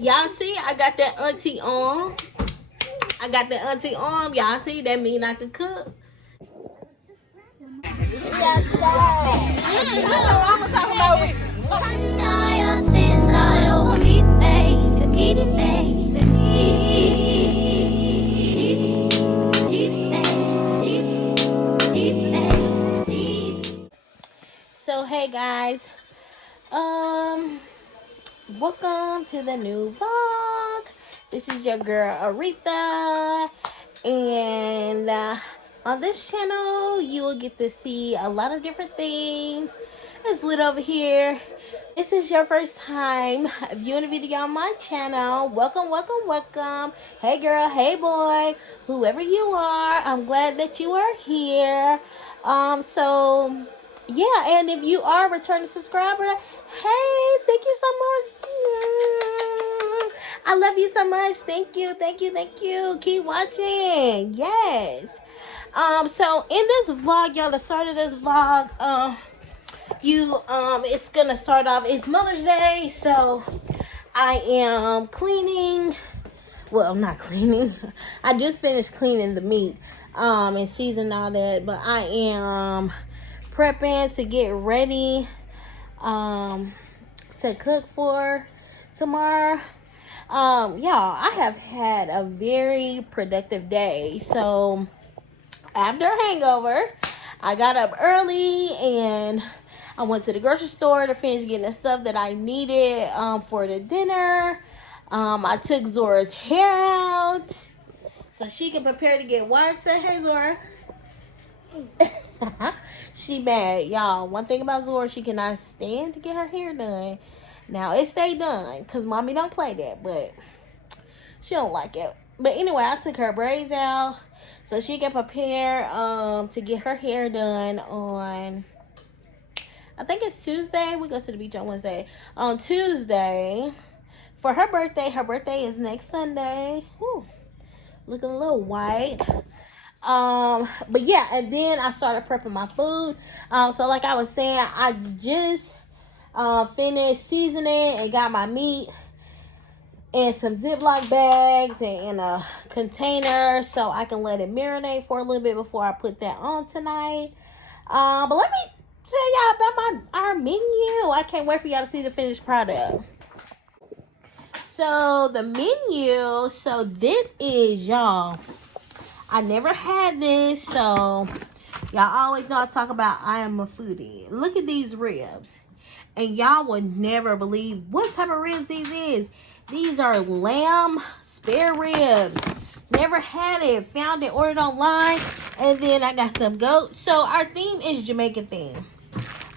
Y'all see, I got that auntie arm. I got the auntie arm. Y'all see, that mean I can cook. Yes, So hey guys, welcome to the new vlog. This is your girl Aretha, and on this channel you will get to see a lot of different things. It's lit over here. This is your first time viewing a video on my channel. Welcome, welcome, welcome. Hey girl, hey boy, whoever you are, I'm glad that you are here. So yeah, and if you are a returning subscriber, hey, thank you so much. I love you so much. Thank you, thank you, thank you. Keep watching. Yes. So in this vlog, y'all, the start of this vlog, it's gonna start off, it's Mother's Day, so I am cleaning. Well, I'm not cleaning. I just finished cleaning the meat, and seasoning all that, but I am prepping to get ready, to cook for tomorrow. Y'all, I have had a very productive day. So after a hangover, I got up early and I went to the grocery store to finish getting the stuff that I needed for the dinner. I took Zora's hair out so she can prepare to get washed. Say hey, Zora. She mad, y'all. One thing about Zora, she cannot stand to get her hair done. Now it stay done because mommy don't play that, but she don't like it. But anyway, I took her braids out so she can prepare to get her hair done on, I think it's Tuesday. We go to the beach on Wednesday. On Tuesday for her birthday. Her birthday is next Sunday. Whew, looking a little white. But yeah, and then I started prepping my food. So like I was saying, I just finished seasoning and got my meat in some Ziploc bags and in a container so I can let it marinate for a little bit before I put that on tonight. But let me tell y'all about our menu. I can't wait for y'all to see the finished product. So the menu, so this is, y'all, I never had this, so y'all always know I talk about I am a foodie. Look at these ribs. And y'all would never believe what type of ribs these is. These are lamb spare ribs. Never had it. Found it, ordered online. And then I got some goat. So our theme is Jamaican theme.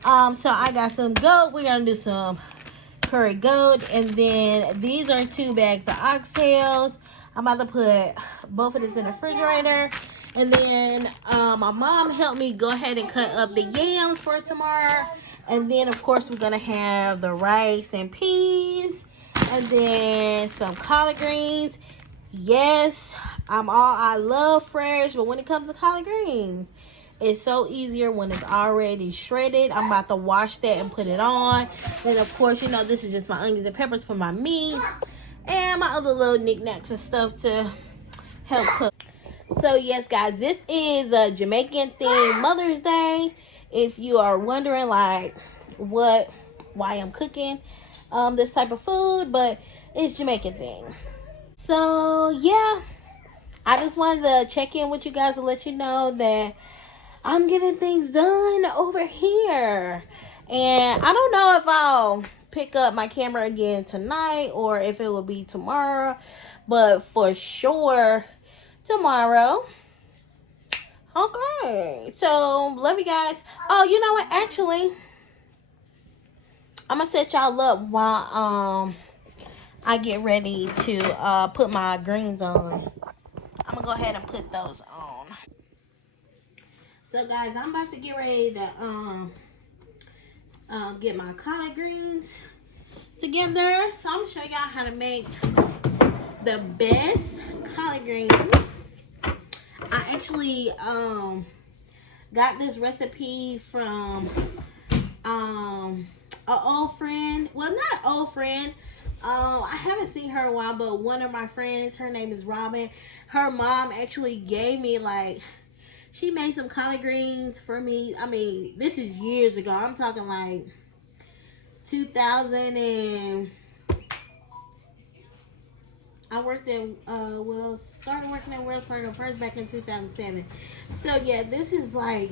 So I got some goat. We're going to do some curry goat. And then these are 2 bags of oxtails. I'm about to put both of this in the refrigerator. And then my mom helped me go ahead and cut up the yams for tomorrow. And then, of course, we're going to have the rice and peas. And then some collard greens. Yes, I love fresh. But when it comes to collard greens, it's so easier when it's already shredded. I'm about to wash that and put it on. Then, of course, you know, this is just my onions and peppers for my meat. And my other little knickknacks and stuff to help cook. So, yes, guys, this is a Jamaican themed Mother's Day. If you are wondering, like, why I'm cooking this type of food, but it's Jamaican thing. So, yeah, I just wanted to check in with you guys to let you know that I'm getting things done over here. And I don't know if I'll pick up my camera again tonight or if it will be tomorrow, but for sure tomorrow. Okay, so love you guys. Oh, you know what? Actually, I'm gonna set y'all up while I get ready to put my greens on. I'm gonna go ahead and put those on. So guys, I'm about to get ready to get my collard greens together. So I'm gonna show y'all how to make the best collard greens. I actually got this recipe from an old friend. Well, not an old friend. I haven't seen her in a while, but one of my friends, her name is Robin. Her mom actually gave me like she made some collard greens for me. I mean, this is years ago. I'm talking like 2000 and I worked at started working at Wells Fargo first back in 2007. So yeah, this is like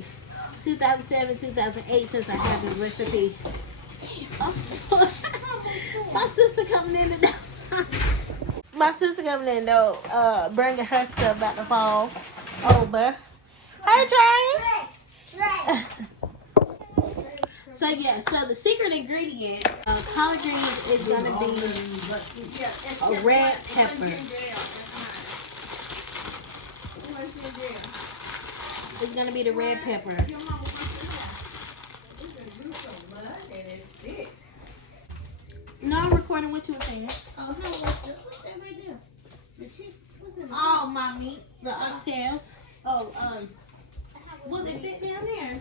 2007, 2008 since I had this recipe. Oh. My sister coming in the my sister coming in though, bringing her stuff about to fall over. Hey, Trey. So yeah, so the secret ingredient of collard greens is gonna be a red pepper. It's gonna be the red pepper. No, I'm recording what you were saying. Oh, what's that right there? The cheese. What's in the my meat, the oxtails. Will they fit down there?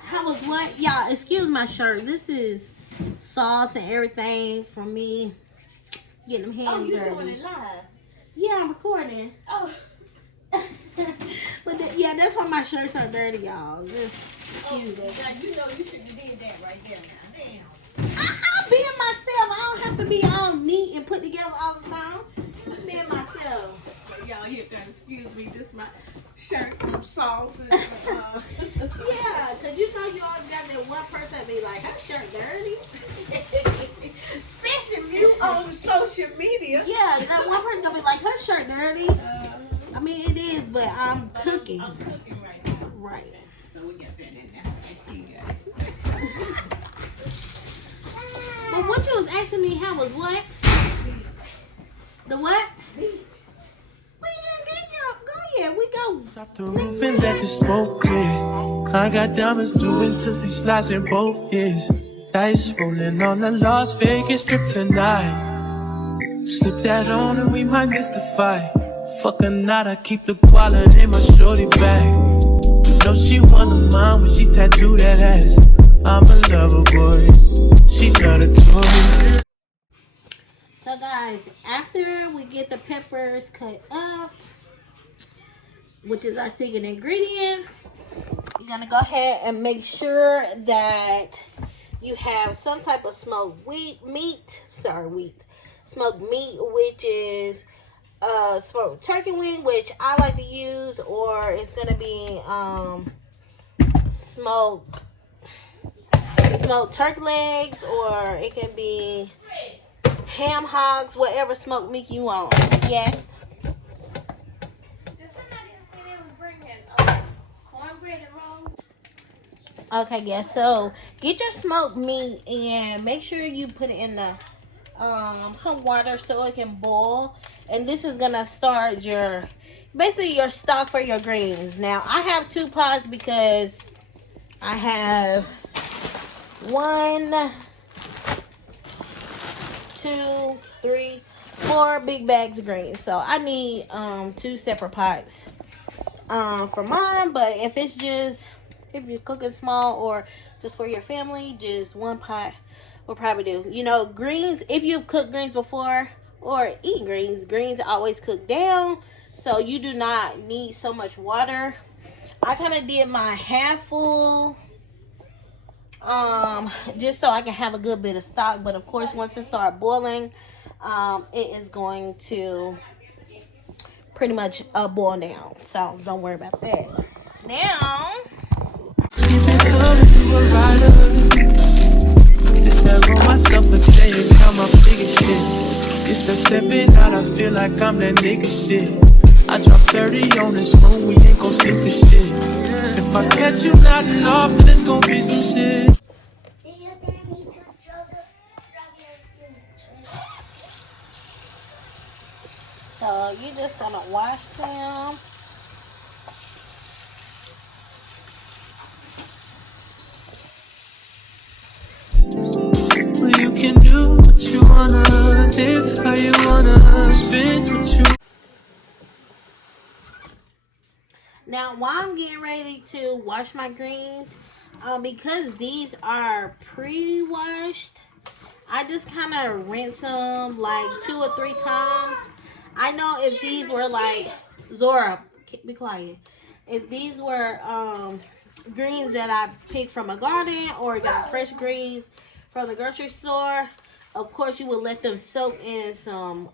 How was what? Y'all, excuse my shirt. This is sauce and everything from me getting them hands dirty. Oh, you doing it live? Yeah, I'm recording. Oh. But yeah, that's why my shirts are dirty, y'all. Just excuse it. Now, you know you shouldn't have did that right there now. Damn. I'm being myself. I don't have to be all neat and put together all the time. I'm being myself. So y'all here to excuse me. This my shirt, some sauce. And, yeah, because you know you always got that one person that be like, her shirt dirty. Especially you on social media. Yeah, that one person gonna be like, her shirt dirty. I mean, it is, but I'm cooking. I'm cooking right now. Right. So we got that in there. But what you was asking me, how was what? The what? Beach. Well, yeah, go. We go. Drop the roof and let the smoke clear. I got diamonds doing tootsie slides in both ears. Dice rolling on the Las Vegas strip tonight. Slip that on and we might miss the fight. Fuck or not, I keep the koala in my shorty bag. You know she one of mine when she tattooed that ass. I'm a lover boy, she got a choice. So guys, after we get the peppers cut up, which is our secret ingredient, you're gonna go ahead and make sure that you have some type of smoked meat, which is smoked turkey wing, which I like to use, or it's gonna be smoked turkey legs, or it can be ham hocks, whatever smoked meat you want. Yes. Did somebody else say they were bringing cornbread and rolls? Okay, yeah. So get your smoked meat and make sure you put it in the some water so it can boil. And this is gonna start your stock for your greens. Now I have 2 pots because I have 1, 2, 3, 4 big bags of greens. So I need 2 separate pots for mine. But if you're cooking small or just for your family, just 1 pot will probably do. You know, greens, if you've cooked greens before or eat greens always cook down, so you do not need so much water. I kind of did my half full just so I can have a good bit of stock, but of course once it starts boiling, it is going to pretty much boil down, so don't worry about that. Now Myself a day and count my biggest shit. It's that stepping out, I feel like I'm that nigga shit. I drop 30 on this phone, we ain't gon' sleep this shit. If I catch you nodding off, then it's gon' be some shit. So you just gonna wash them. Well, you can do what you wanna, live how you wanna, spin what you. Now while I'm getting ready to wash my greens, because these are pre-washed, I just kind of rinse them like 2 or 3 times. I know if these were like Zora, be quiet. If these were greens that I picked from a garden or got fresh greens from the grocery store, of course you would let them soak in some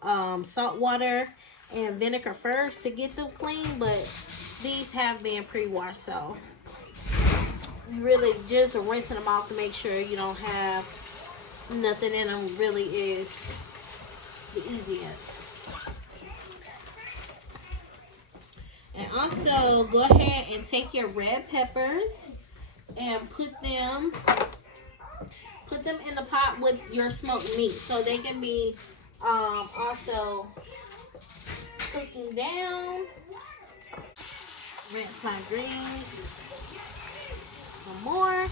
salt water and vinegar first to get them clean. But these have been pre-washed, so you really just rinsing them off to make sure you don't have nothing in them really is the easiest. And also go ahead and take your red peppers and put them in the pot with your smoked meat so they can be also cooking down. Rinse my greens some more.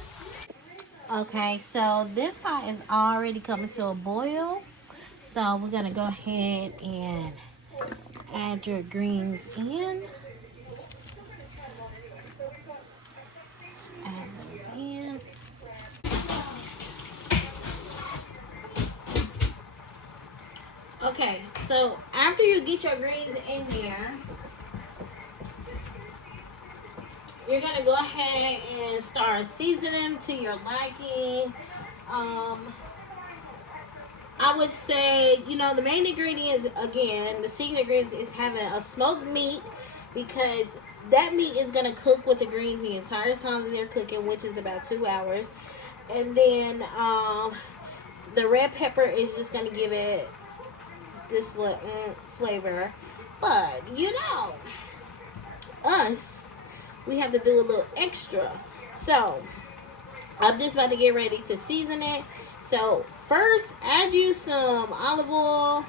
Okay, so this pot is already coming to a boil. So we're gonna go ahead and add your greens in. Add those in. Okay, so after you get your greens in there, you're gonna go ahead and start seasoning to your liking. I would say, the main ingredients, again, the secret ingredients is having a smoked meat, because that meat is going to cook with the greens the entire time that they're cooking, which is about 2 hours. And then the red pepper is just going to give it this little flavor. But, us, we have to do a little extra. So, I'm just about to get ready to season it. So, first, add you some olive oil.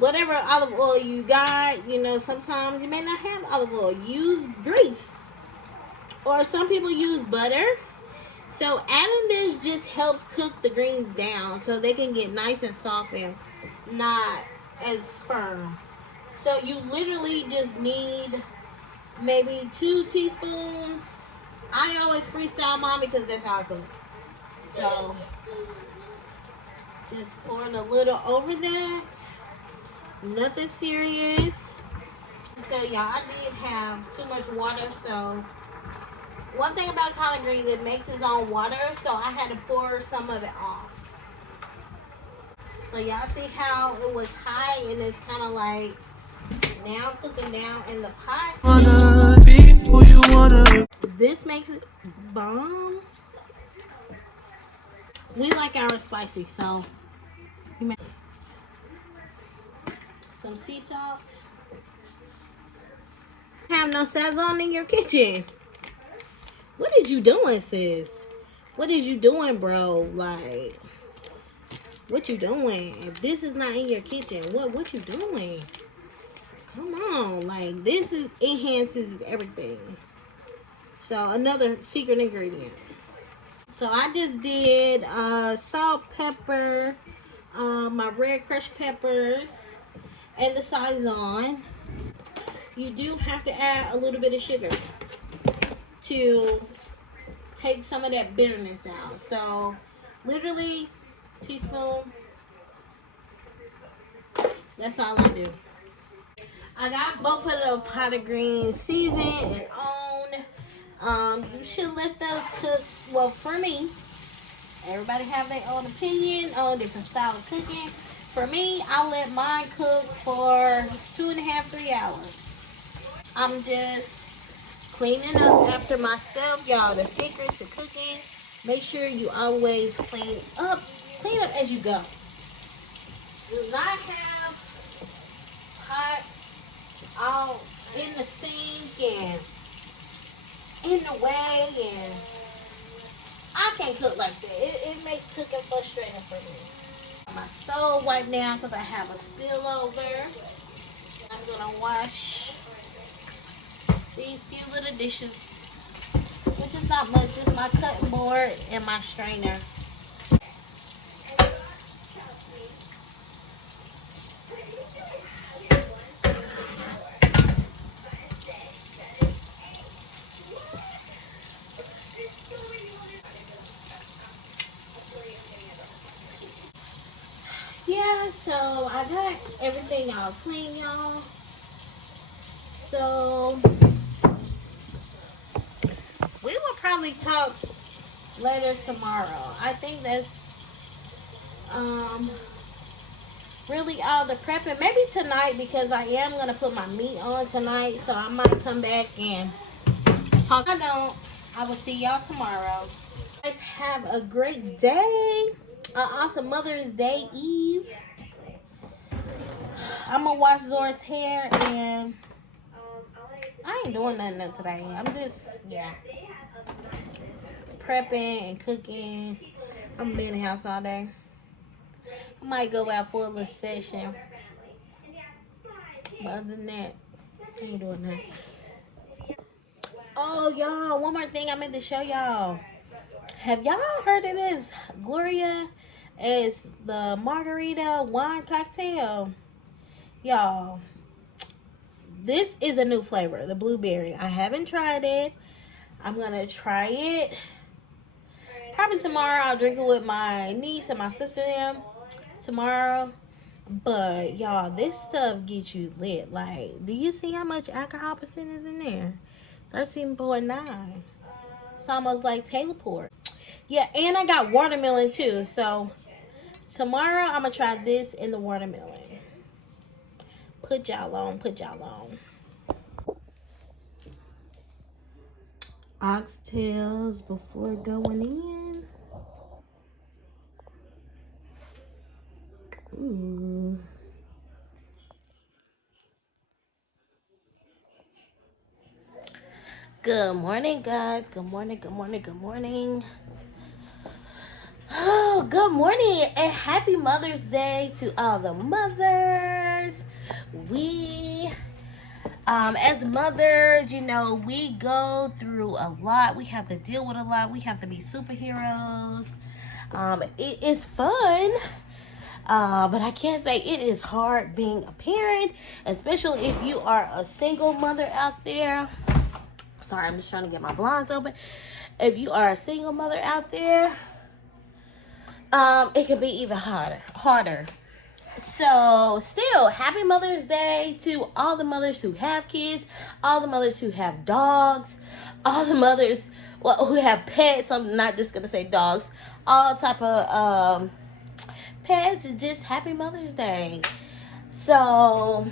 Whatever olive oil you got, sometimes you may not have olive oil. Use grease. Or some people use butter. So, adding this just helps cook the greens down so they can get nice and soft and not as firm. So, you literally just need maybe 2 teaspoons. I always freestyle mine because that's how I cook. So, just pouring a little over that. Nothing serious. So, y'all, I did have too much water. So, one thing about collard greens, it makes its own water. So, I had to pour some of it off. So, y'all see how it was high and it's kind of like now cooking down in the pot. Wanna be who you wanna. This makes it bomb. We like ours spicy, so some sea salt. Have no Sazon in your kitchen. What is you doing, sis? What is you doing, bro? Like, what you doing? If this is not in your kitchen, what you doing? Come on, like this enhances everything. So another secret ingredient. So I just did salt, pepper, my red crushed peppers, and the Sazon. You do have to add a little bit of sugar to take some of that bitterness out. So literally teaspoon. That's all I do. I got both of the pot of greens seasoned and on. You should let those cook. Well, for me, everybody have their own opinion on different style of cooking. For me, I let mine cook for 2.5, 3 hours. I'm just cleaning up after myself, y'all. The secret to cooking, make sure you always clean up as you go. Do not have pots all in the sink and in the way, and I can't cook like that. It makes cooking frustrating for me. My stove wiped down because I have a spillover. I'm gonna wash these few little dishes, which is not much, just my cutting board and my strainer. yeah, so I got everything all clean, y'all. So we will probably talk later tomorrow. I think that's really all the prepping. Maybe tonight, because I am gonna put my meat on tonight, so I might come back and talk. I don't. I will see y'all tomorrow. Guys, have a great day. Awesome Mother's Day Eve. I'm gonna wash Zora's hair, and I ain't doing nothing today. I'm just, yeah, prepping and cooking. I'm gonna be in the house all day. I might go out for a little session. But other than that, I ain't doing nothing. Oh, y'all, one more thing I meant to show y'all. Have y'all heard of this? Gloria is the margarita wine cocktail. Y'all, this is a new flavor, the blueberry. I haven't tried it. I'm going to try it. Probably tomorrow. I'll drink it with my niece and my sister them tomorrow. But, y'all, this stuff gets you lit. Like, do you see how much alcohol percent is in there? 13.9. It's almost like Taylor Port. Yeah, and I got watermelon too. So tomorrow I'm gonna try this in the watermelon. Put y'all on. Oxtails before going in. Ooh. Good morning, guys. Good morning. Oh, good morning and happy Mother's Day to all the mothers. We, as mothers, you know, we go through a lot. We have to deal with a lot. We have to be superheroes. It is fun. But I can't say it is hard being a parent, especially if you are a single mother out there. Sorry, I'm just trying to get my blinds open. If you are a single mother out there, it can be even harder. So, still, happy Mother's Day to all the mothers who have kids, all the mothers who have dogs, all the mothers who have pets. I'm not just gonna say dogs. All type of pets. Just happy Mother's Day. So,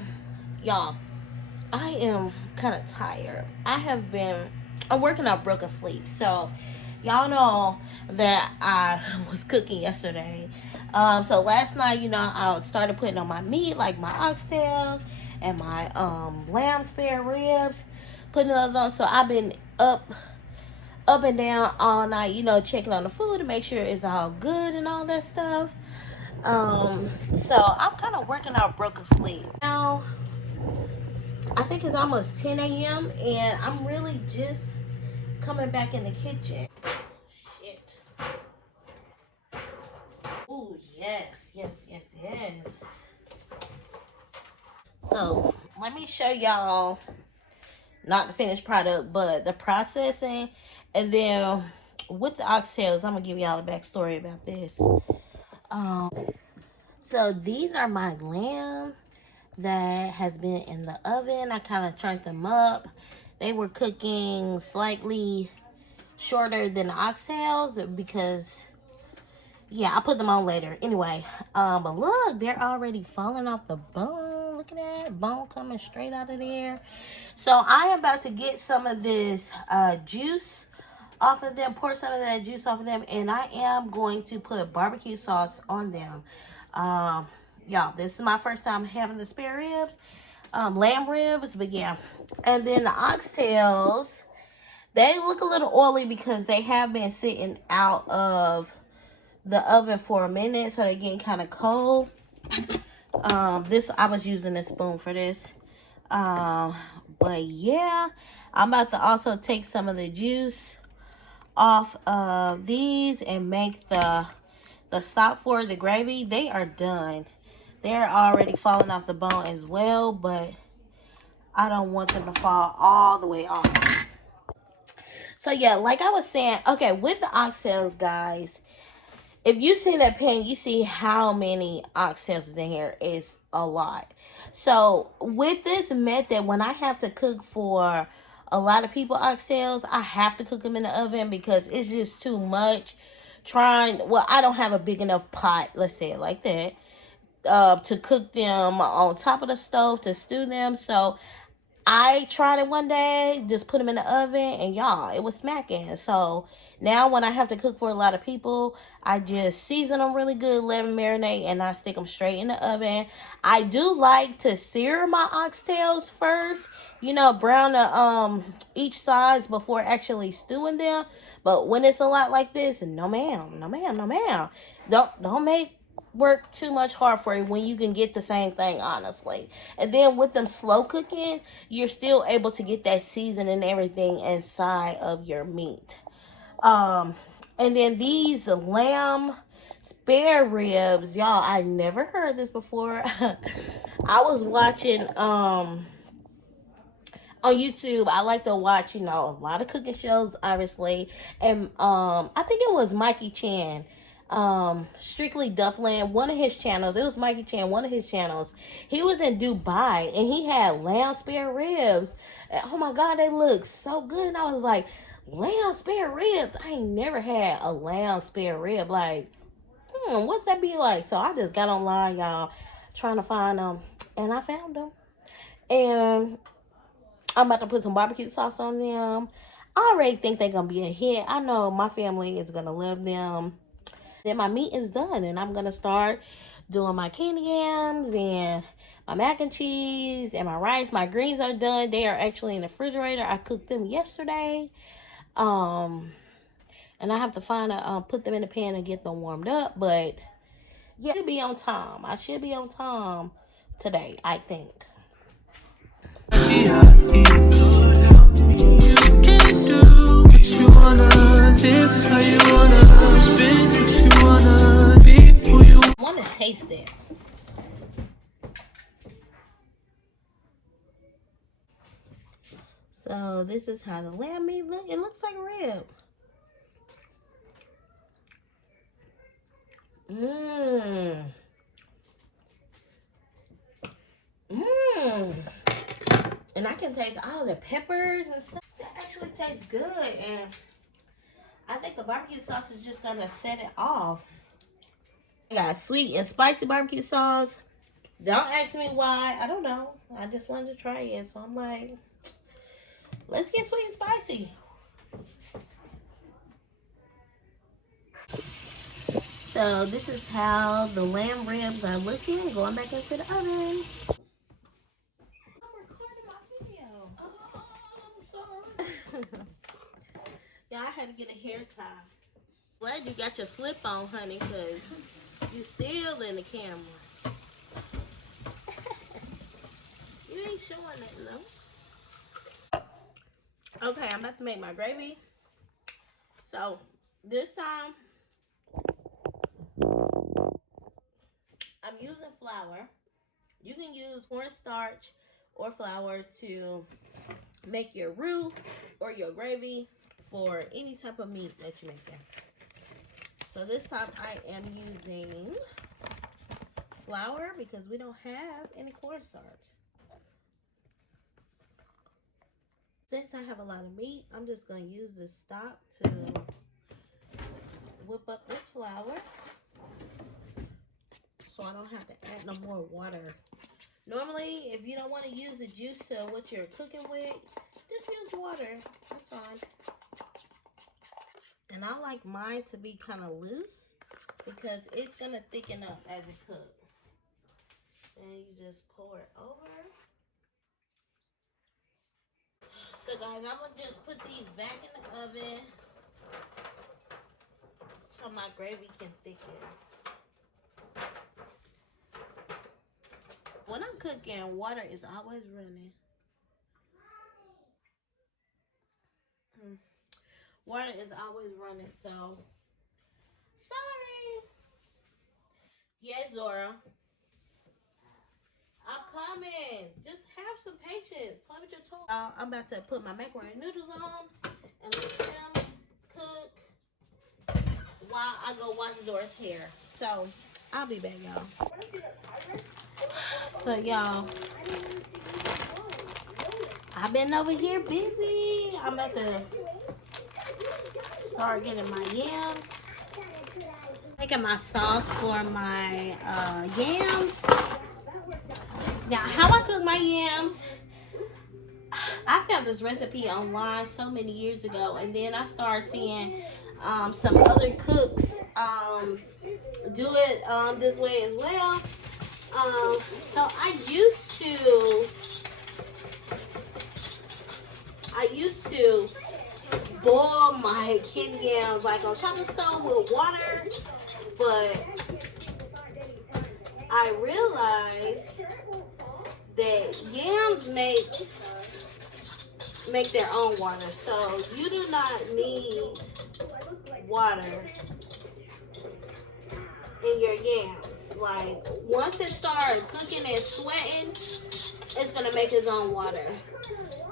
y'all, I am kind of tired. I'm working out broken sleep. So, y'all know that I was cooking yesterday. So last night, you know, I started putting on my meat, like my oxtail and my lamb spare ribs, putting those on. So I've been up and down all night, you know, checking on the food to make sure it's all good and all that stuff. So I'm kind of working out broken sleep. Now, I think it's almost 10 a.m. and I'm really just coming back in the kitchen. Shit. Oh, yes. So, let me show y'all, not the finished product, but the processing. And then, with the oxtails, I'm going to give y'all a backstory about this. So, these are my lamb that has been in the oven. I kind of turned them up. They were cooking slightly shorter than the oxtails because, yeah, I'll put them on later. Anyway, but look, they're already falling off the bone. Look at that bone coming straight out of there. So I am about to get some of this juice off of them, pour some of that juice off of them, and I am going to put barbecue sauce on them. Y'all, this is my first time having the spare ribs, lamb ribs, but yeah. And then the oxtails, they look a little oily because they have been sitting out of the oven for a minute, so they're getting kind of cold. This, I was using a spoon for this. But yeah, I'm about to also take some of the juice off of these and make the stock for the gravy. They are done. They're already falling off the bone as well, but I don't want them to fall all the way off. So yeah, like I was saying, okay, with the oxtail, guys, If you see that pan, you see how many oxtails is in here. It's a lot. So with this method, when I have to cook for a lot of people oxtails, I have to cook them in the oven because it's just too much. Well, I don't have a big enough pot, let's say it like that, to cook them on top of the stove to stew them. So I tried it one day, just put them in the oven, and y'all, it was smacking. So now when I have to cook for a lot of people, I just season them really good, let them marinate, and I stick them straight in the oven. I do like to sear my oxtails first, brown each sides before actually stewing them. But when it's a lot like this, no ma'am, no ma'am, no ma'am. Don't make work too much hard for you when you can get the same thing, honestly. And then with them slow cooking, you're still able to get that season and everything inside of your meat. And then these lamb spare ribs, y'all, I never heard this before. I was watching on YouTube. I like to watch, a lot of cooking shows, obviously. And I think it was Mikey Chan, Strictly Dumpling, one of his channels. It was Mikey Chan, one of his channels. He was in Dubai and he had lamb spare ribs. And, oh my God, they look so good. And I was like, lamb spare ribs? I ain't never had a lamb spare rib. Like, what's that be like? So I just got online, y'all, trying to find them. And I found them. And I'm about to put some barbecue sauce on them. I already think they're going to be a hit. I know my family is going to love them. Then my meat is done, and I'm going to start doing my candy yams and my mac and cheese and my rice. My greens are done. They are actually in the refrigerator. I cooked them yesterday. And I have to put them in the pan and get them warmed up. But yeah, I should be on time. I should be on time today, I think. I want to taste it. So this is how the lamb meat look. It looks like a rib. And I can taste all the peppers and stuff. That actually tastes good. And I think the barbecue sauce is just going to set it off. I got sweet and spicy barbecue sauce. Don't ask me why. I don't know. I just wanted to try it. So I'm like, let's get sweet and spicy. So this is how the lamb ribs are looking. Going back into the oven. I'm recording my video. Oh, I'm sorry. Yeah, I had to get a hair tie. Glad you got your slip on, honey, because you still in the camera. You ain't showing that, no. Okay, I'm about to make my gravy. So, this time, I'm using flour. You can use cornstarch or flour to make your roux or your gravy for any type of meat that you're making. So this time I am using flour because we don't have any cornstarch. Since I have a lot of meat, I'm just going to use this stock to whip up this flour so I don't have to add no more water. Normally, if you don't want to use the juice to what you're cooking with, just use water. That's fine. And I like mine to be kind of loose because it's going to thicken up as it cooks. And you just pour it over. So guys, I'm going to just put these back in the oven so my gravy can thicken. When I'm cooking, water is always running. Water is always running, so sorry. Yes, Zora. I'm coming. Just have some patience. Play with your toy. I'm about to put my macaroni noodles on and let them cook while I go wash Dora's hair. So I'll be back, y'all. So y'all, I've been over here busy. I'm about to start getting my yams. Making my sauce for my yams. Now, how I cook my yams, I found this recipe online so many years ago, and then I started seeing some other cooks do it this way as well. So I used to boil my kidney yams like on top of the stove with water, but I realized that yams make their own water, so you do not need water in your yams. Like, once it starts cooking and sweating, it's gonna make its own water.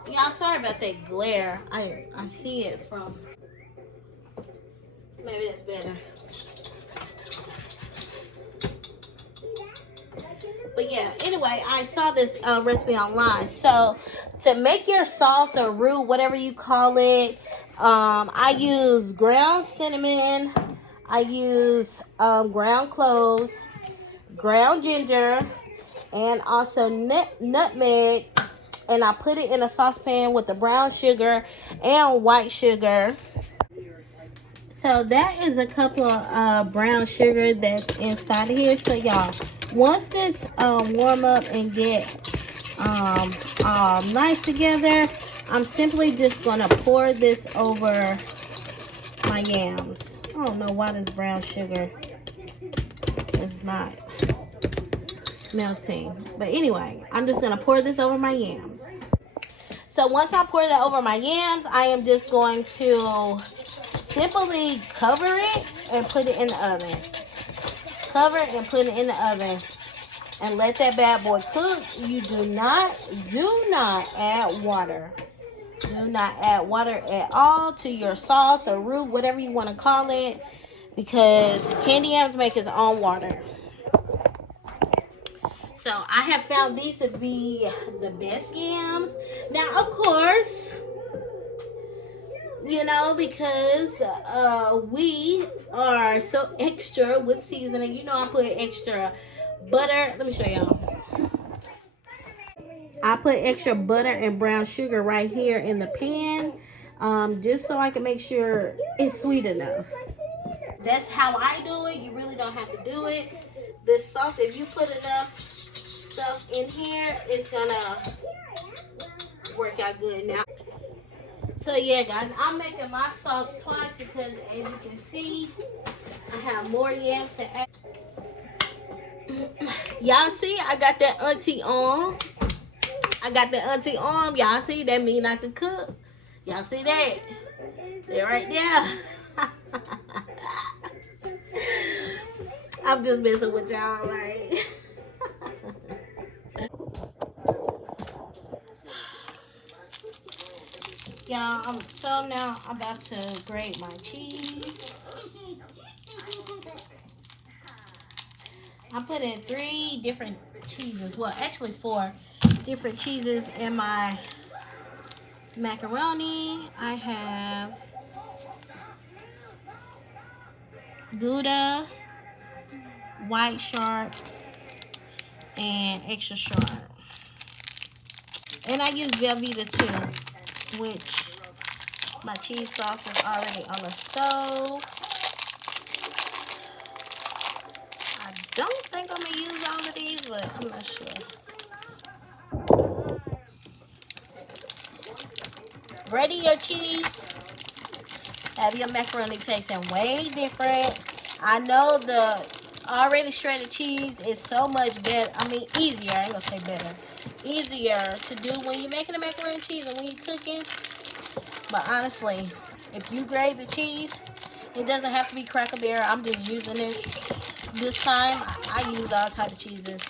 Y'all, sorry about that glare. I see it from, maybe that's better. But yeah, anyway, I saw this recipe online. So to make your sauce or roux, whatever you call it, I use ground cinnamon, I use ground cloves, ground ginger, and also nutmeg. And I put it in a saucepan with the brown sugar and white sugar. So that is a couple of brown sugar that's inside of here. So y'all, once this warm up and get nice together, I'm simply just gonna pour this over my yams. I don't know why this brown sugar is not melting, but anyway, I'm just gonna pour this over my yams. So once I pour that over my yams, I am just going to simply cover it and put it in the oven. Cover it and put it in the oven and let that bad boy cook. You do not add water. Do not add water at all to your sauce or roux, whatever you want to call it, because candy yams make its own water. So I have found these to be the best yams. Now, of course, you know, because we are so extra with seasoning. You know, I put extra butter. Let me show y'all. I put extra butter and brown sugar right here in the pan, just so I can make sure it's sweet enough. That's how I do it. You really don't have to do it. This sauce, if you put enough stuff in here, it's gonna work out good. Now, so yeah, guys, I'm making my sauce twice because, as you can see, I have more yams to add. Y'all see, I got that auntie arm. Y'all see, that mean I can cook. Y'all see that? They're right there. I'm just messing with y'all, like. Y'all, so now I'm about to grate my cheese. I put in 3 different cheeses. Well, actually 4 different cheeses in my macaroni. I have Gouda, white sharp, and extra sharp. And I use Velveeta too, which my cheese sauce is already on the stove. I don't think I'm gonna use all of these, but I'm not sure. Ready your cheese. Have your macaroni tasting way different. I know the already shredded cheese is so much better. I mean, easier. I ain't gonna say better. Easier to do when you're making the macaroni and cheese and when you're cooking. But honestly, if you grate the cheese, it doesn't have to be Cracker Barrel. I'm just using this. This time, I use all type of cheeses.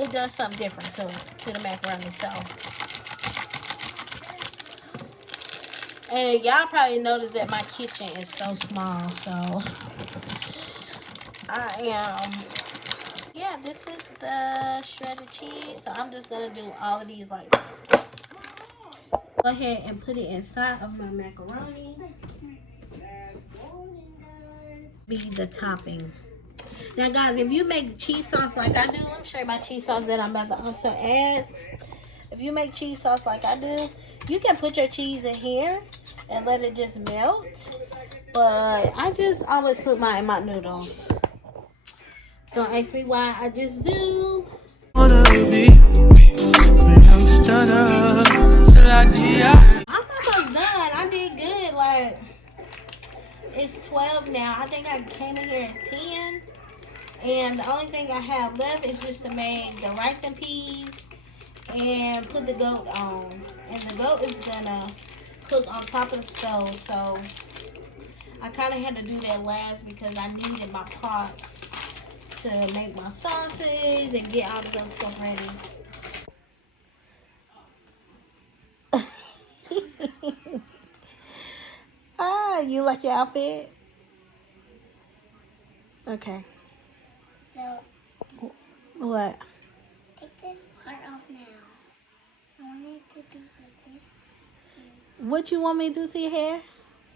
It does something different to the macaroni. So And y'all probably noticed that my kitchen is so small, so I am, yeah, this is the shredded cheese. So I'm just gonna do all of these like, go ahead and put it inside of my macaroni. Be the topping. Now guys, if you make cheese sauce like I do, let me show you my cheese sauce that I'm about to also add. If you make cheese sauce like I do, you can put your cheese in here and let it just melt. But I just always put mine in my noodles. Don't ask me why, I just do. I'm almost done. I did good. Like, it's 12 now. I think I came in here at 10. And the only thing I have left is just to make the rice and peas and put the goat on. And the goat is gonna cook on top of the stove. So I kind of had to do that last because I needed my pots to make my sauces and get all the other stuff ready. Ah, you like your outfit? Okay. So, What? take this part off now. I want it to be like this. What you want me to do to your hair?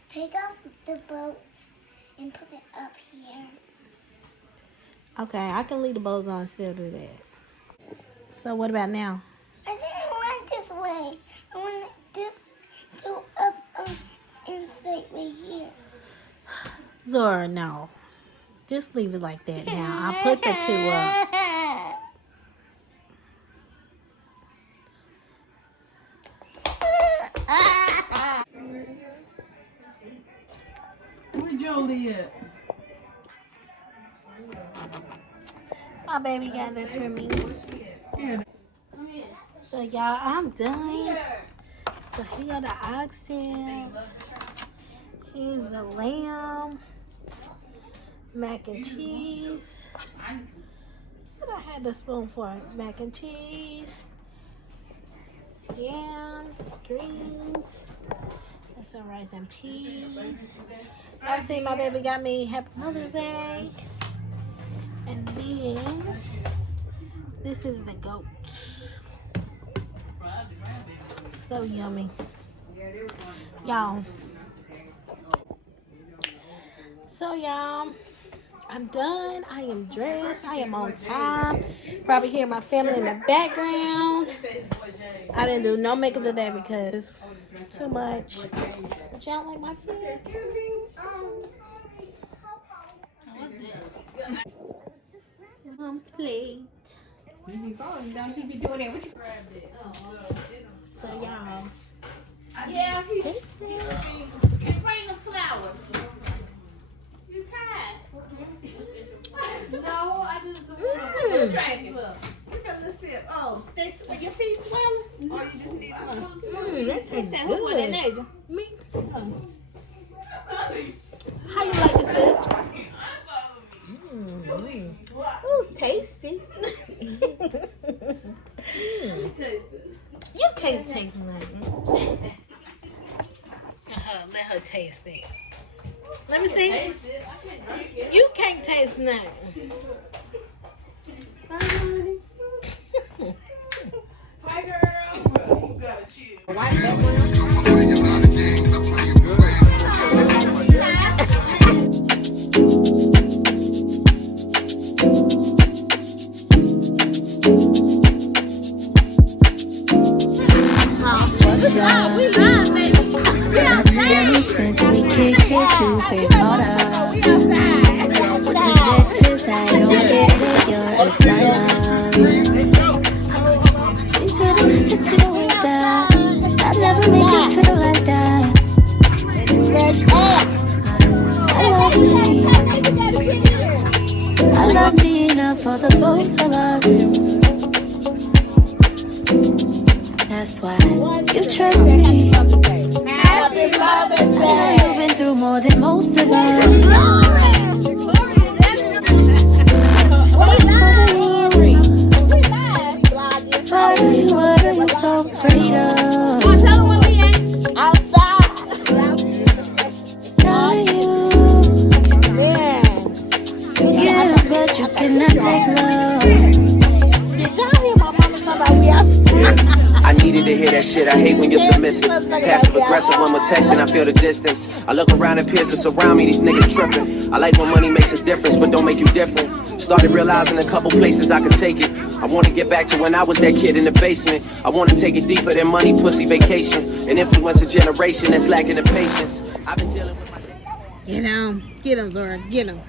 Take off the boats and put it up here. Okay, I can leave the bows on and still do that. So what about now? I didn't want this way. I want this to up inside right here. Zora, no. Just leave it like that now. I'll put the two up. Where Jolie at? My baby got this for me. Yeah. So y'all, I'm done. So here are the oxtails. Here's the lamb. Mac and cheese. What I had the spoon for? Mac and cheese. Yams, greens. And some rice and peas. Y'all see my baby got me Happy Mother's Day. And then this is the goat. So yummy. Y'all. So y'all, I'm done. I am dressed. I am on time. Probably hear my family in the background. I didn't do no makeup today because too much. But y'all like my face? Mom's plate. So y'all. Yeah, he Taste it. can bring the flowers. You tired? No, I just Mm. drank it. Look, give them the sip. Oh, your feet swelling? Or you just need That tastes Who put that good. name? Me. How you like it, sis? Ooh, tasty. You can't taste nothing. Let her taste it. Let me see. You can't taste nothing. Hi, girl. You gotta chill. We live, baby. We outside. Since we kicked it, you've been caught up. We outside. Just I don't get it, you're a star. You shouldn't have to deal with that. I'd never make you feel like that. I love me enough for the both of us. That's why you trust me. Happy Mother's Day. You've been through more than most of us. What are you so afraid of? Tell them where we at. Outside. of love. Did y'all hear my mama talk about we are I needed to hear that shit. I hate when you're submissive. Passive aggressive when we're texting, I feel the distance. I look around and peers around me, these niggas tripping. I like when money makes a difference, but don't make you different. Started realizing a couple places I could take it. I want to get back to when I was that kid in the basement. I want to take it deeper than money, pussy, vacation. And influence a generation that's lacking the patience. I've been dealing with my... Get him, Zora, get him.